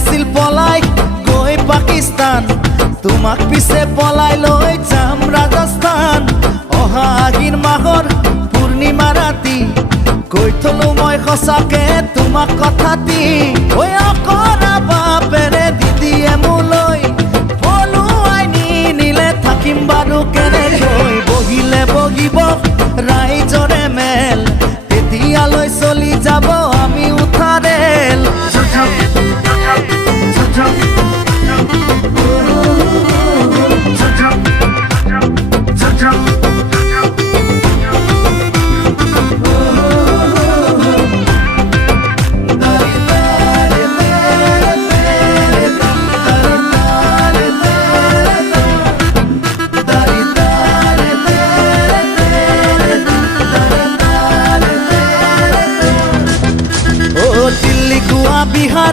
আছিল পলাই গৈ পাকিস্তান। তোমাক পিছে পলাই লৈ যাম ৰাজস্থান অহা আগিন মাহৰ পূৰ্ণিমা ৰাতি। কৈ থলো মই সঁচাকে তোমাক কথাটি ঐ অকৰা বাপেৰে দিদিয়ে মোলৈ। পলুৱাই নি নিলে থাকিম বাৰু বিহার